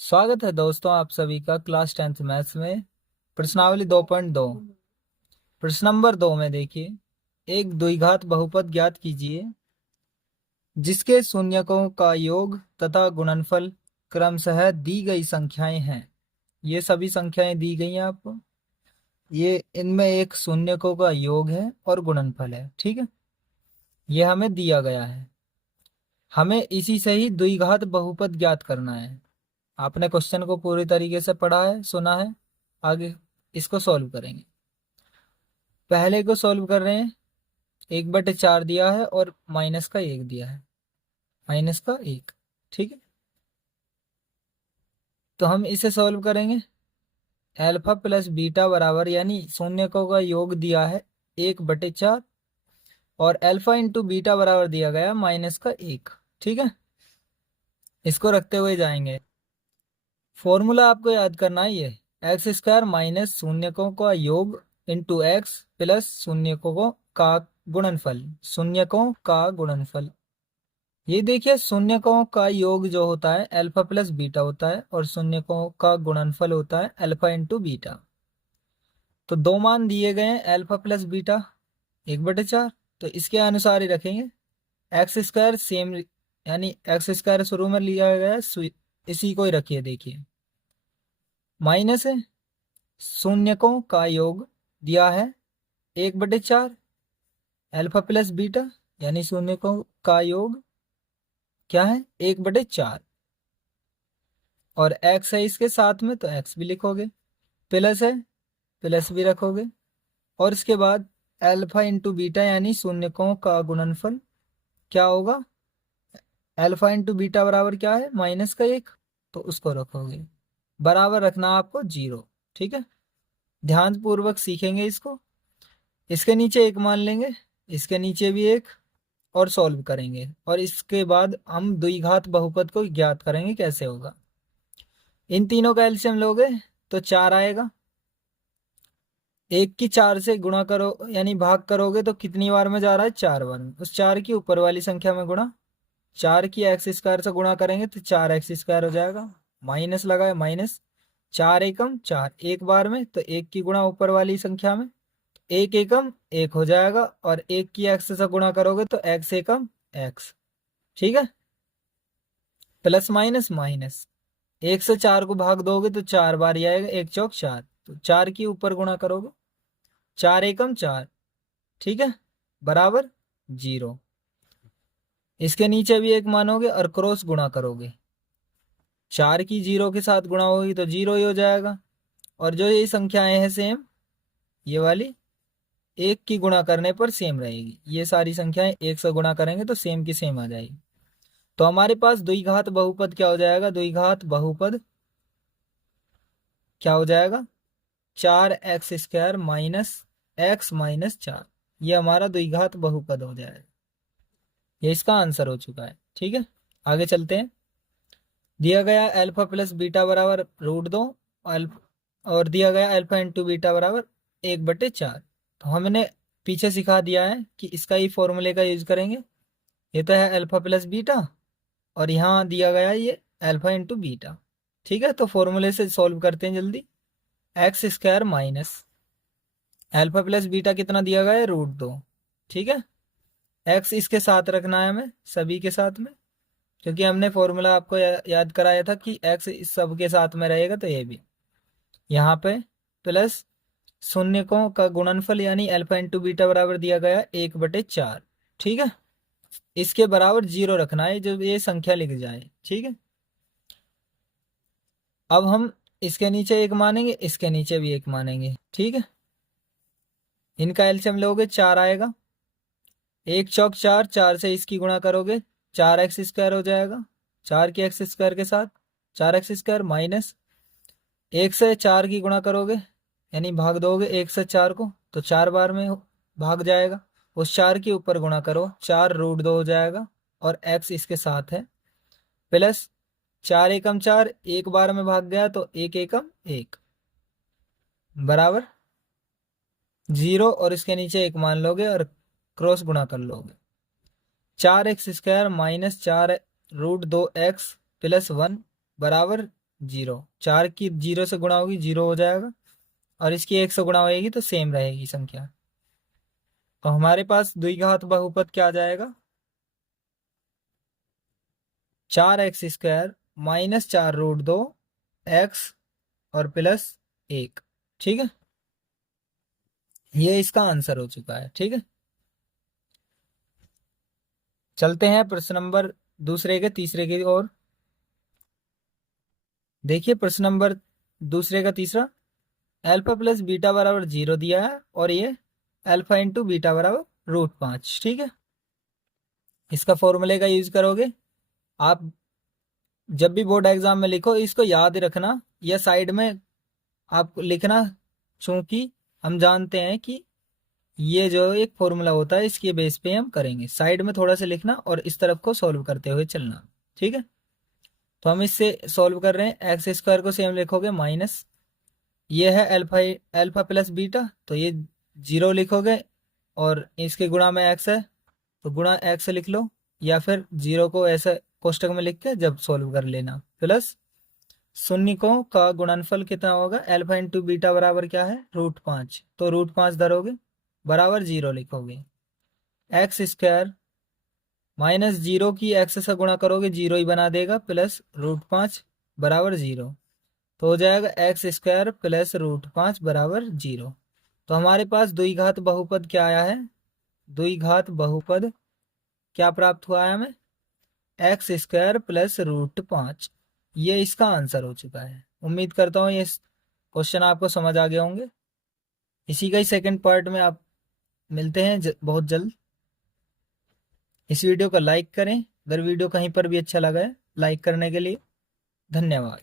स्वागत है दोस्तों आप सभी का क्लास 10th मैथ्स में प्रश्नावली 2.2। प्रश्न नंबर 2 में देखिए, एक द्विघात बहुपद ज्ञात कीजिए जिसके शून्यकों का योग तथा गुणनफल क्रमशः दी गई संख्याएं हैं। ये सभी संख्याएं दी गई हैं आपको। ये इनमें एक शून्यकों का योग है और गुणनफल है, ठीक है। ये हमें दिया गया है, हमें इसी से ही द्विघात बहुपद ज्ञात करना है। आपने क्वेश्चन को पूरी तरीके से पढ़ा है, सुना है। आगे इसको सॉल्व करेंगे। पहले को सॉल्व कर रहे हैं। 1/4 दिया है और माइनस का 1 दिया है, माइनस का 1, ठीक है। तो हम इसे सॉल्व करेंगे। अल्फा प्लस बीटा बराबर, यानी शून्यकों का योग दिया है 1/4 और अल्फा इंटू बीटा बराबर दिया गया माइनस का 1, ठीक है। इसको रखते हुए जाएंगे। फॉर्मूला आपको याद करना है, ये एक्स स्क्वायर माइनस शून्यकों का योग इंटू एक्स प्लस शून्यकों का गुणनफल, शून्यकों का गुणनफल। ये देखिए, शून्यकों का योग जो होता है अल्फा प्लस बीटा होता है और शून्यकों का गुणनफल होता है अल्फा इंटू बीटा। तो दो मान दिए गए हैं, अल्फा प्लस बीटा 1/4, तो इसके अनुसार ही रखेंगे। एक्स स्क्वायर सेम, यानी एक्स स्क्वायर शुरू में लिया गया है, इसी को ही रखिए। देखिए माइनस है, शून्यकों का योग दिया है 1/4 अल्फा प्लस बीटा, यानी शून्यकों का योग क्या है 1/4 और एक्स है इसके साथ में, तो एक्स भी लिखोगे, प्लस है प्लस भी रखोगे। और इसके बाद अल्फा इंटू बीटा यानी शून्यकों का गुणनफल क्या होगा, अल्फा इंटू बीटा बराबर क्या है माइनस का 1, तो उसको रखोगे। बराबर रखना आपको 0, ठीक है। ध्यान पूर्वक सीखेंगे इसको। इसके नीचे एक मान लेंगे, इसके नीचे भी एक, और सॉल्व करेंगे। और इसके बाद हम द्विघात बहुपद को ज्ञात करेंगे कैसे होगा। इन तीनों का एलसीएम लोगे तो 4 आएगा। 1 की 4 से गुणा करो, यानी भाग करोगे तो कितनी बार में जा रहा है, 4 बार में। उस 4 की ऊपर वाली संख्या में गुणा, 4 की एक्स स्क्वायर से गुणा करेंगे तो 4x स्क्वायर हो जाएगा। माइनस लगाए, माइनस 4 एकम 4 एक बार में, तो 1 की गुणा ऊपर वाली संख्या में, 1 एकम 1 हो जाएगा। और 1 की एक्स से गुणा करोगे तो x एकम x, ठीक है। प्लस माइनस माइनस, 1 से 4 को भाग दोगे तो 4 बार ही आएगा, 1 चौक 4, तो 4 की ऊपर गुणा करोगे, 4 एकम 4, ठीक है, बराबर 0। इसके नीचे भी एक मानोगे और क्रॉस गुणा करोगे, 4 की 0 के साथ गुणा होगी तो 0 ही हो जाएगा। और जो ये संख्याएं हैं सेम, ये वाली 1 की गुणा करने पर सेम रहेगी। ये सारी संख्याएं 1 से गुणा करेंगे तो सेम की सेम आ जाएगी। तो हमारे पास द्विघात बहुपद क्या हो जाएगा, द्विघात बहुपद क्या हो जाएगा, 4x² माइनस x माइनस 4। ये हमारा द्विघात बहुपद हो जाएगा। ये इसका आंसर हो चुका है, ठीक है। आगे चलते हैं। दिया गया अल्फा प्लस बीटा बराबर √2 और दिया गया अल्फा इंटू बीटा बराबर 1/4। तो हमने पीछे सिखा दिया है कि इसका ही फॉर्मूले का यूज करेंगे। ये तो है अल्फा प्लस बीटा और यहाँ दिया गया ये अल्फा इंटू बीटा, ठीक है। तो फॉर्मूले से सॉल्व करते हैं जल्दी। x² minus alpha plus beta कितना दिया गया है, √2, ठीक है। x इसके साथ रखना है हमें, सभी के साथ में, क्योंकि हमने फॉर्मूला आपको याद कराया था कि x इस सब के साथ में रहेगा। तो ये भी यहाँ पे प्लस शून्यकों का गुणनफल यानी अल्फा इंटू बीटा बराबर दिया गया 1/4, ठीक है। इसके बराबर 0 रखना है जब ये संख्या लिख जाए, ठीक है। अब हम इसके नीचे एक मानेंगे, इसके नीचे भी एक मानेंगे, ठीक है। इनका एलसीएम लोगे 4 आएगा, 1 चौक 4, 4 से इसकी गुणा करोगे 4x² हो जाएगा। 4 की x² के साथ 4x² माइनस 1 से 4 की गुणा करोगे, यानी भाग दोगे 1 से 4 को, तो 4 बार में भाग जाएगा। उस 4 के ऊपर गुणा करो, 4√2 हो जाएगा और x इसके साथ है, प्लस 4 एकम 4 एक बार में भाग गया तो 1 एकम 1 बराबर 0। और इसके नीचे एक मान लोगे और क्रॉस गुणा कर लोगे। 4x² माइनस 4√2x प्लस 1 बराबर जीरो, 4 की 0 से गुणा होगी 0 हो जाएगा, और इसकी 1 से गुणा होगी तो सेम रहेगी संख्या। तो हमारे पास द्विघात बहुपद क्या आ जाएगा, 4x² -4√2 x और प्लस 1। ठीक है, ये इसका आंसर हो चुका है। ठीक है, चलते हैं प्रश्न नंबर दूसरे के तीसरे की ओर। देखिए प्रश्न नंबर दूसरे का तीसरा, अल्फा प्लस बीटा बराबर 0 दिया है, और ये अल्फा इंटू बीटा बराबर √5। ठीक है, इसका फॉर्मूले का यूज करोगे आप। जब भी बोर्ड एग्जाम में लिखो इसको याद रखना, या साइड में आप लिखना, क्योंकि हम जानते हैं कि ये जो एक फॉर्मूला होता है इसके बेस पे हम करेंगे। साइड में थोड़ा सा लिखना और इस तरफ को सॉल्व करते हुए चलना। ठीक है, तो हम इससे सॉल्व कर रहे हैं। x² को सेम लिखोगे माइनस, ये है अल्फा, अल्फा प्लस बीटा, तो ये 0 लिखोगे, और इसके गुणा में x है तो गुणा x लिख लो, या फिर 0 को ऐसे कोष्टक में लिख के जब सॉल्व कर लेना, प्लस शून्यकों का गुणनफल कितना होगा, अल्फा इंटू बीटा बराबर क्या है, √5, तो √5 धरोगे बराबर 0 लिखोगे। x² -0 की x से गुणा करोगे 0 ही बना देगा, प्लस √5 बराबर 0, तो हो जाएगा x² प्लस √5 बराबर 0। तो हमारे पास द्विघात बहुपद क्या आया है, द्विघात बहुपद क्या प्राप्त हुआ है हमें, x² प्लस √5। ये इसका आंसर हो चुका है। उम्मीद करता हूँ ये क्वेश्चन आपको समझ आ गए होंगे। इसी का ही सेकंड पार्ट में आप मिलते हैं बहुत जल्द। इस वीडियो को लाइक करें, अगर वीडियो कहीं पर भी अच्छा लगा है, लाइक करने के लिए धन्यवाद।